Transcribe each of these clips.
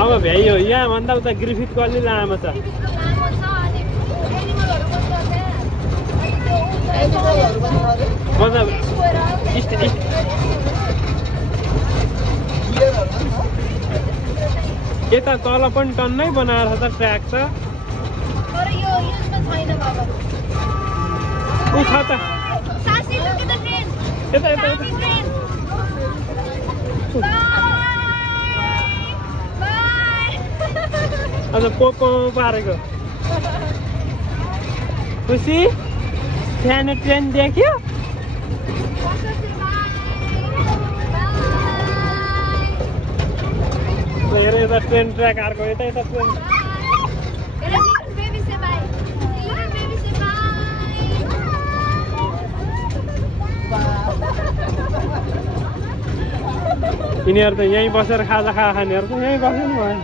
अब भ्याइयो यहाँ भन्दा उता ग्रिफिथको अलि लामो छ मतलब यता तल पनि टन्नै बनाएर छ त ट्र्याक छ ऊ छ त यता यता अझ पोको पारेको खुसी सानो ट्रेन देख्यो हेर यता ट्रेन ट्र्याक अर्को यता यता ट्रेन यिनीहरू त यहीँ बसेर खाजा खानेहरू त यहीँ बस्यो नि भयो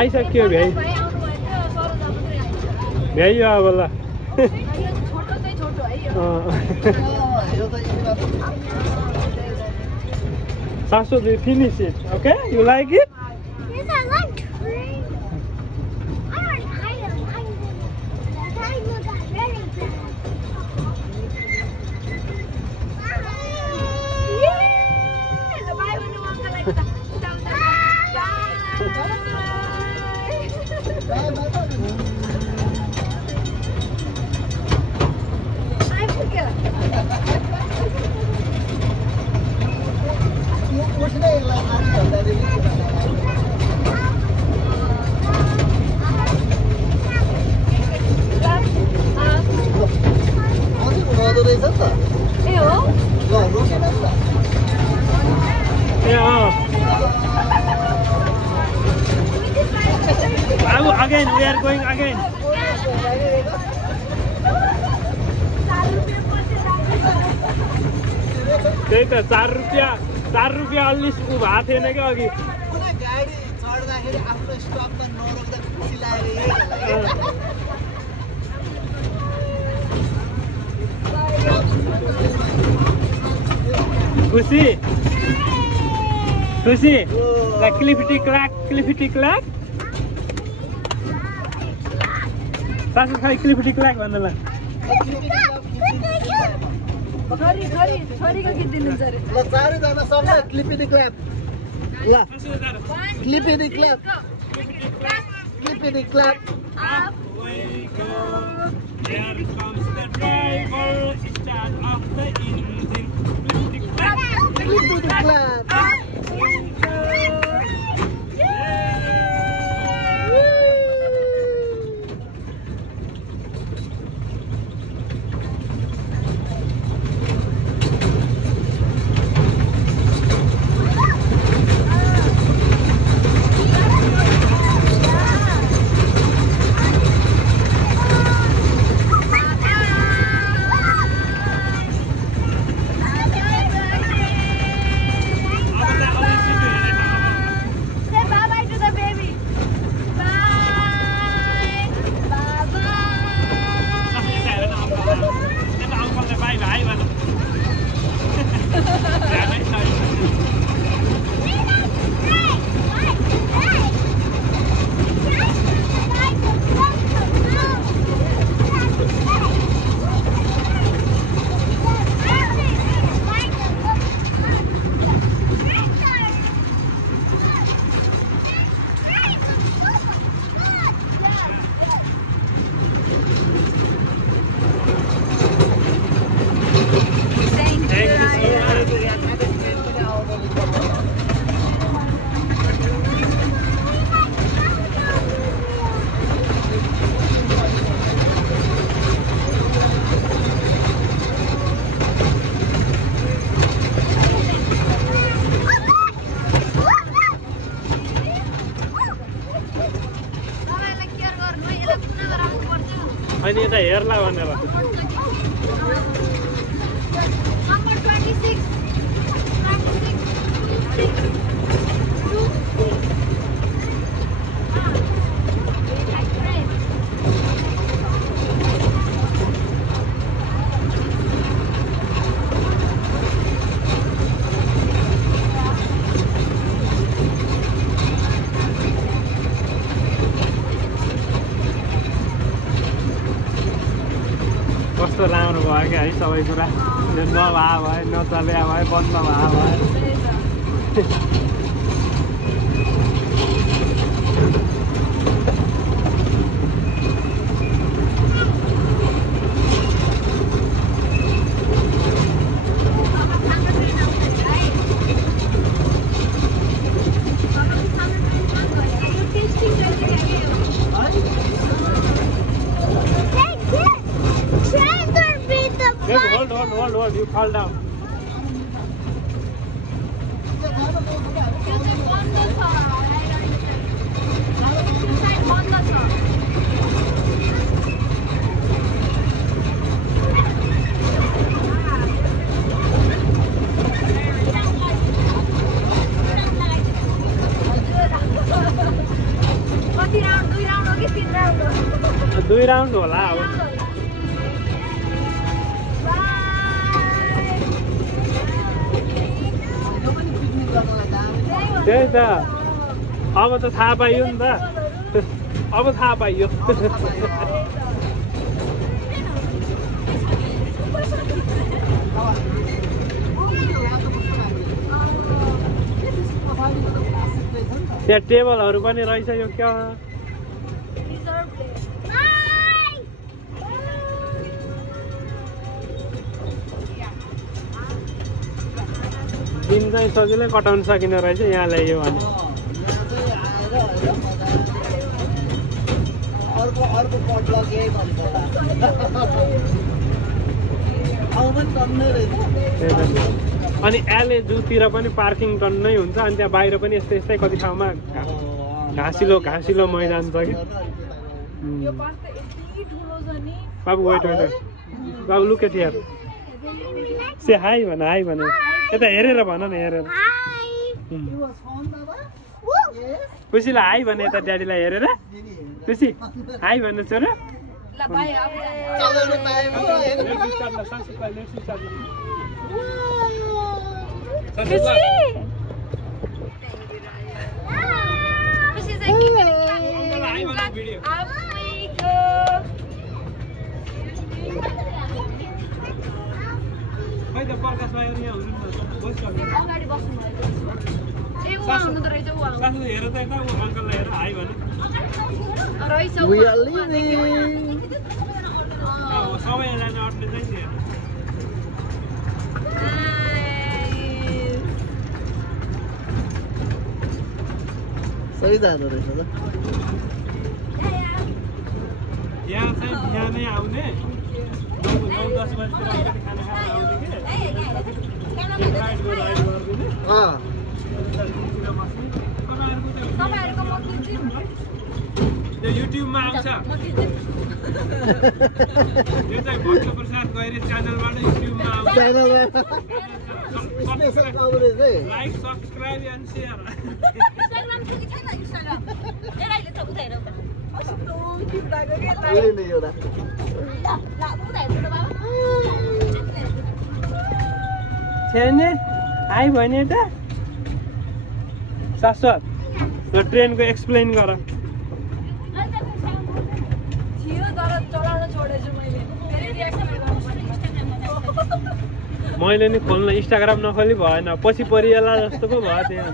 आइसक्यो भ्याइयो अब ल Sasu, we finish it, okay? You like it? Yes, I like trains. I look very bad. Yeah! The Bible no one like that. I forget. Again, we are going again. त्यही त 4 रुपैयाँ अलि भएको थिएन क्या अघि गाडी चढ्दाखेरि आफ्नो स्टपमा नरोक्दा खुसी लाग्यो खुसी खुसी ल क्लिफिटी क्ल्याक सासु खाइ क्लिफिटी क्ल्याक भन्न ल छोरीको गीत दिनुहुन्छ अरे ल चारैजना सँगै क्लिपिटी क्ल्याप ल क्लिपिटी clap up we go here comes the driver start off the engine clippity clop अनि यता हेर्ला भनेर Number 26. कस्तो राम्रो भयो क्या है सबै कुरा नभए भयो नचले भयो बन्द भयो Hold, you fall down. दुई राउन्ड होला अब त्यही त अब त थाहा पाइयो नि त अब थाहा पाइयो त्यहाँ टेबलहरू पनि रहेछ यो क्या दिन चाहिँ सजिलै कटाउन सकिने रहेछ यहाँ ल्यायो भने अनि एले जूतिर पनि पार्किङ टन्नै हुन्छ अनि त्यहाँ बाहिर पनि यस्तै यस्तै कति ठाउँमा घाँसिलो मैदान छ कि बाबु वेट बाबु look at here say hi भने यता हेरेर भन न हेरेर खुसीलाई हाई भने यता ड्याडीलाई हेरेर खुसी हाई भन्नु छोरा We are leaving. सही जानु रहेछ त यहाँ चाहिँ बिहानै आउने 9-10 बजीतिर खाना खाएर आउने के युट्युबमा आउँछ यो चाहिँ भक्त प्रसाद गैरे च्यानलबाट युट्युबमा आउँछ like subscribe and share high भने त शाश्वत ल ट्रेनको एक्सप्लेन गर मैले नि खोल्न इन्स्टाग्राम नखोली भएन पछि परिएला जस्तो पो भयो त्यहाँ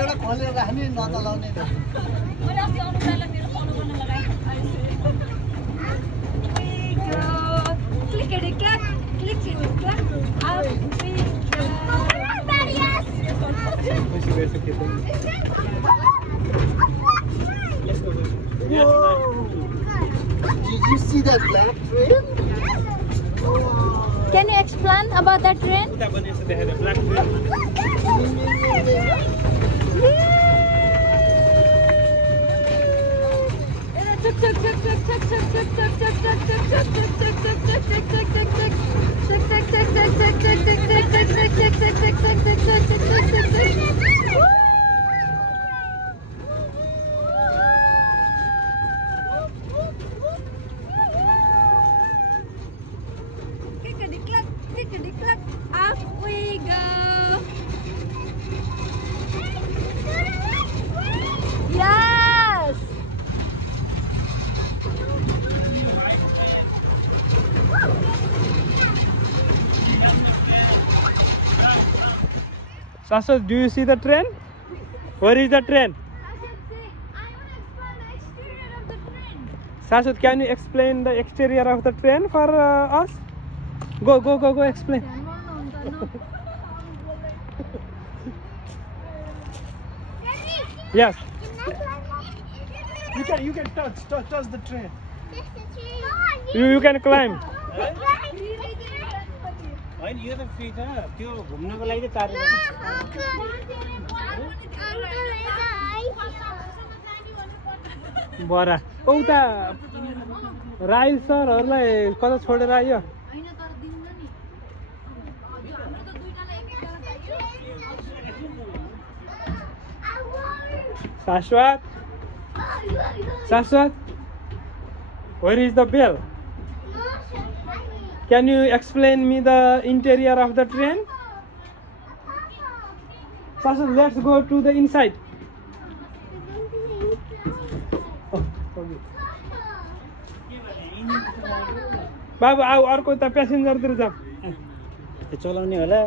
एउटा खोलेर राख्ने नचलाउने त Did you see that black train? Can you explain about that train? Up we go. Yes. Sasha, do you see the train? Where is the train? Sasha, can you explain the exterior of the train for us? Go, explain. Yes. You can touch the train. You can climb. होइन यो त free छ त्यो घुम्नको लागि चाहिँ 4 बरा उता राइल सरहरूलाई कता छोडेर आयो शाश्वत where is the bell? Can you explain me the interior of the train? Sasha, let's go to the inside. बाबु आऊ अर्को त प्यासेन्जरतिर जाऊ त्यो चलाउने होला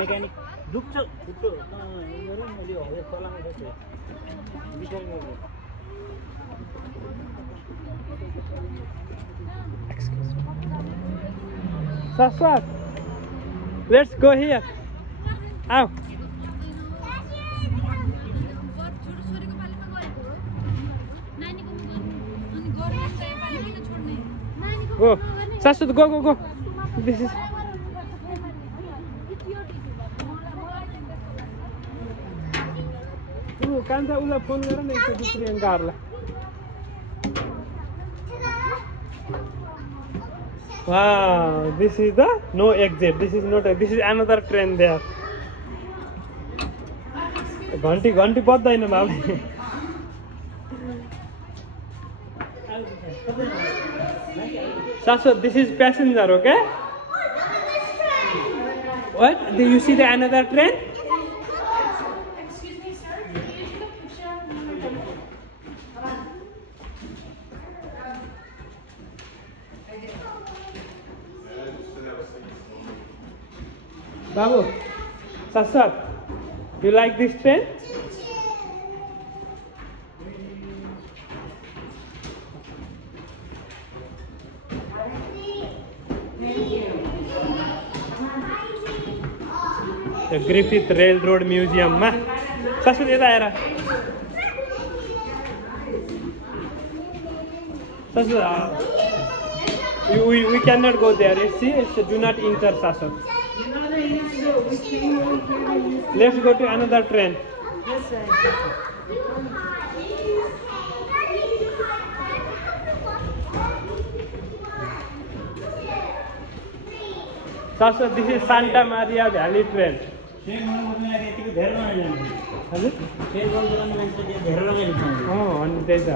मेकानिक दुख्छ फुट्यो मैले हवे चलाएको छु विचार गर्नु Saswat, let's go here. Ow. Go. Saswat, go. This is. Kansa ula phone gera na ekta dusri angarla. Wow, this is the no exit. This is not. This is another train there. Ghanti बज्दैन मामले. Sasha, this is passenger, okay? What? Do you see the another train? Excuse me, sir. Can you take a picture of my Babu, Sasha, you like this train? The Griffith Railroad Museum ma. Sasha, यता आएर. Sasha, we cannot go there. See, do not enter, Sasha. Let's go to another train. Sasha, this is Santa Maria Valley train. Train बनाउनको लागि यतिको धेरै रमाइलो हुन्छ हजुर train बनाउनको लागि चाहिँ धेरै रमाइलो छ अनि त्यही त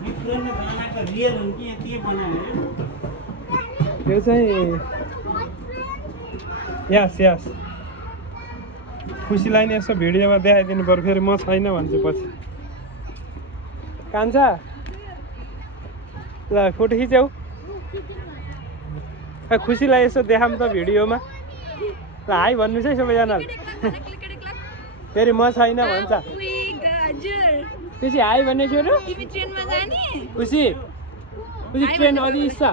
यो पुरानो जमानाको रियल हुन् कि यतिकै बनायो यो चाहिँ यस खुसीलाई नि यसो भिडियोमा देखाइदिनु पर्यो फेरि म छैन भन्छु पछि कान्छा ल फोटो खिच्यौ खुसीलाई यसो देखाम त भिडियोमा ल हाई भन्नुहोस् है सबैजनाले फेरि म छैन भन्छ त्यो चाहिँ हाई भन्ने छोरो खुसी ट्रेन अझै इच्छा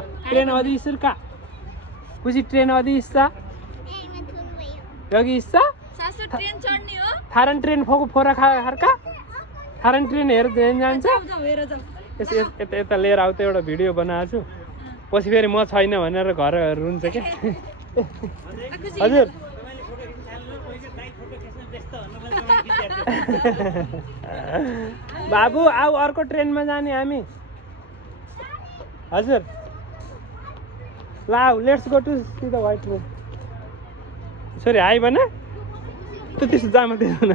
खुसी ट्रेन अझै इच्छा यगी इच्छा थारन ट्रेन फोरा खारका थारन ट्रेन हेरेर जान्छ यता लिएर आऊ त एउटा भिडियो बनाएको छु पछि फेरि म छैन भनेर घर रुन्छ क्या हजुर बाबु आऊ अर्को ट्रेनमा जाने हामी हजुर ल आऊ let's go to see the white train सरी हाई भने त त्यस्तो जामा दिँदैन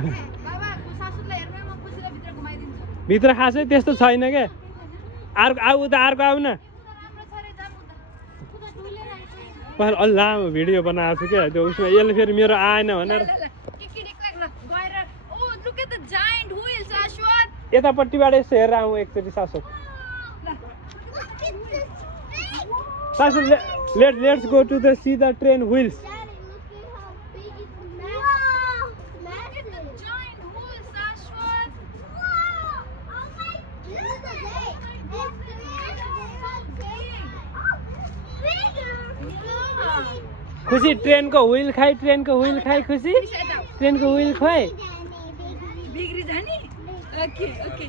भित्र खासै त्यस्तो छैन क्या अर्को आऊ उता अर्को आऊ न लामो भिडियो बनाएको छु क्या त्यो उसमा यसले फेरि मेरो आएन भनेर यतापट्टिबाट यसो हेरेर आउँ एकचोटि सासु let's go to the see the train wheels खुसी ट्रेनको व्हिल खाइ खुसी ट्रेनको व्हिल खाइ बिग्री जाने ओके ओके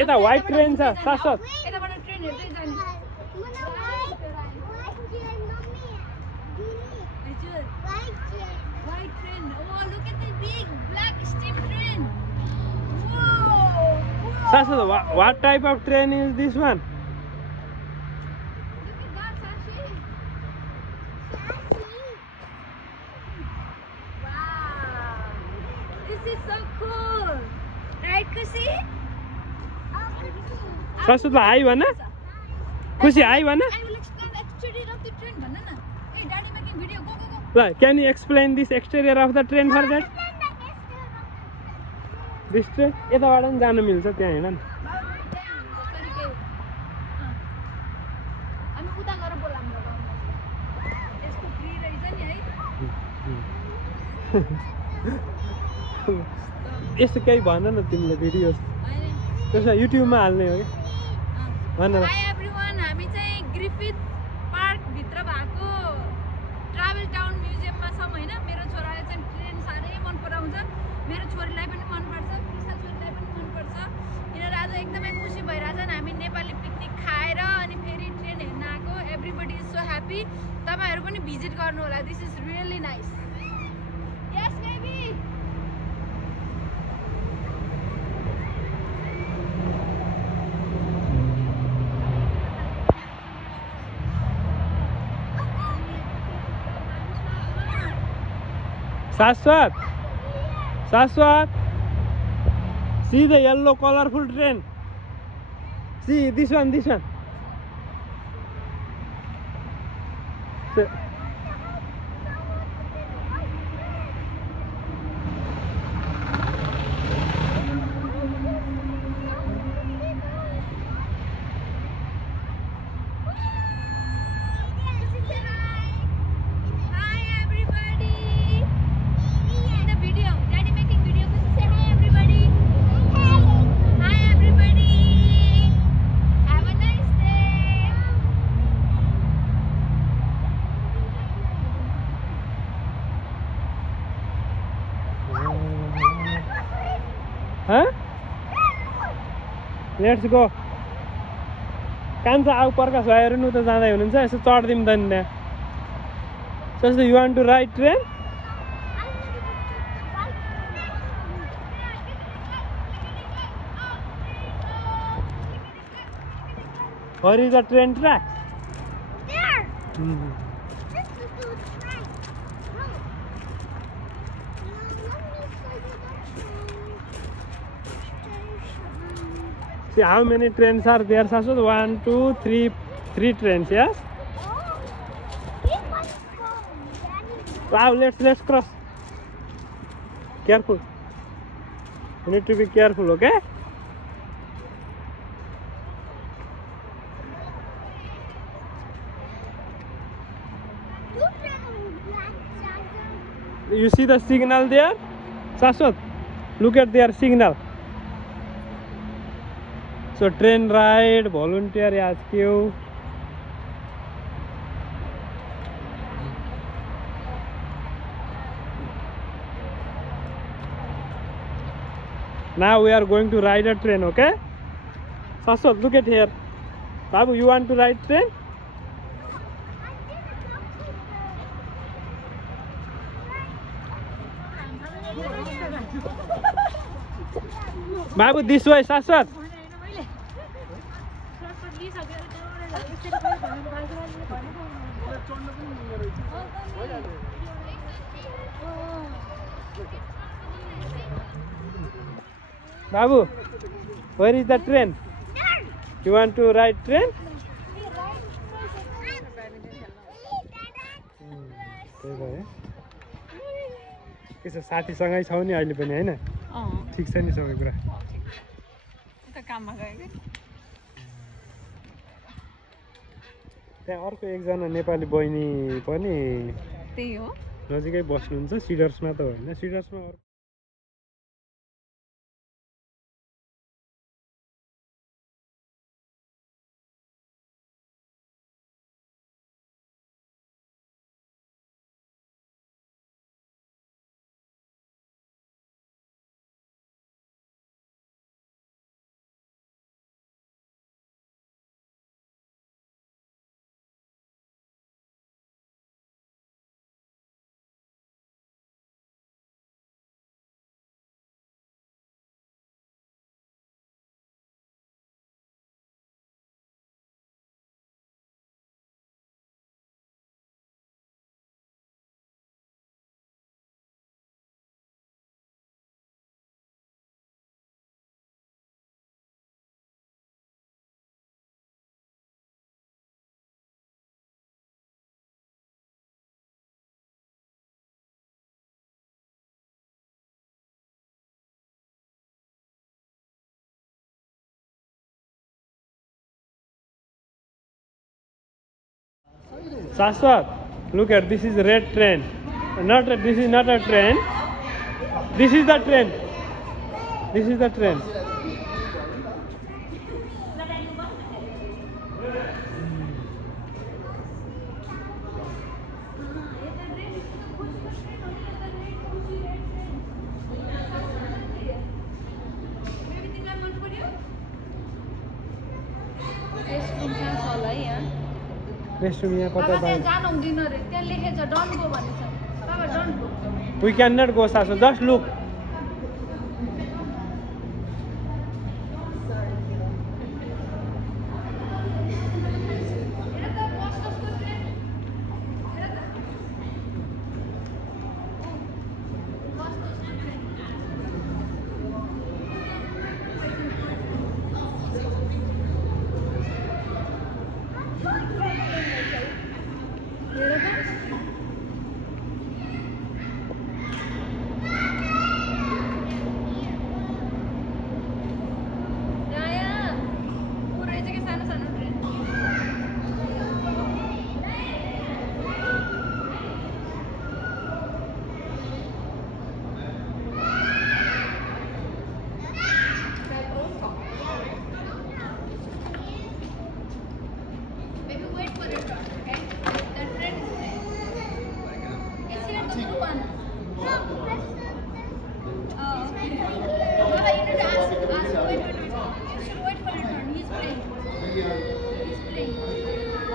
यता व्हाइट ट्रेन छ शाश्वत यताबाट ट्रेन हेर्दै जाने हजुर white train oh look at the big black steam train whoa शाश्वत what type of train is this one look at that Sashi wow this is so cool right Kushi शाश्वत high भन खुसी high भन I will explain the exterior of the train भन्नु न hey daddy making video go go go ल can you explain this exterior of the train for that this train यताबाट पनि जान मिल्छ त्यहाँ हेर्न नि हामी उता गएर बोलाम ल यसको फ्री रहेछ नि है यस्तो केही भन न तिमीले भिडियो त्यसमा युट्युबमा हाल्ने हो कि भन ल हाई एभ्रीवन हामी चाहिँ ग्रिफिथ पार्क भित्र भएको ट्राभल टाउन म्युजियममा छौँ हैन मेरो छोराले चाहिँ ट्रेन साह्रै मन पराउँछ मेरो छोरीलाई पनि मनपर्छ कृष्ण छोरीलाई पनि मनपर्छ यिनीहरू आज एकदमै खुसी भइरहेछन् हामी नेपाली पिकनिक खाएर अनि फेरि ट्रेन हेर्न आएको एभ्रीबडी इज सो ह्याप्पी तपाईँहरू पनि भिजिट गर्नु होला this is really nice yes baby शाश्वत see the yellow colorful train see this one Hi everybody. In the video, daddy making video. Say hi everybody. Hi everybody. Have a nice day. huh let's go कान्छ आउ प्रकाश भाइहरू नि उता जाँदै हुनुहुन्छ यसो चढ्दिउँ त नि त्यहाँ जस्तो you want to ride train Where is the train track? There. Hmm. This is the train. Look. Let me show you the train. See how many trains are there, Shashwat? 1, 2, 3, 3 trains, yes? Oh, we must go, Daddy. Wow, let's cross. Careful. You need to be careful, okay? Two trains, Black Dragon. You see the signal there? Shashwat, look at their signal. So train ride, volunteer ask you. Now we are going to ride a train, okay? Shashwat, look at here. Babu, you want to ride train? Babu, this way, Shashwat. Babu, where is the train? You want to ride train? त्यही भयो के छ साथीसँगै छौ नि अहिले पनि हैन ठिक छ नि सबै कुरा काममा गयो कि त्यहाँ अर्को एकजना नेपाली बहिनी पनि त्यही हो नजिकै बस्नुहुन्छ सिडर्समा त होइन सिडर्समा Shashwat, look at this is red train. This is not a train. This is the train. This is the train. Restroom यहाँ कता बाहिर. जानु हुँदैन रे त्यहाँ लेखेछ डोन्ट गो भनेछ बाबा don't go We cannot go, Sasu. Just look.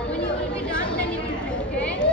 When you will be done, then you will play, okay?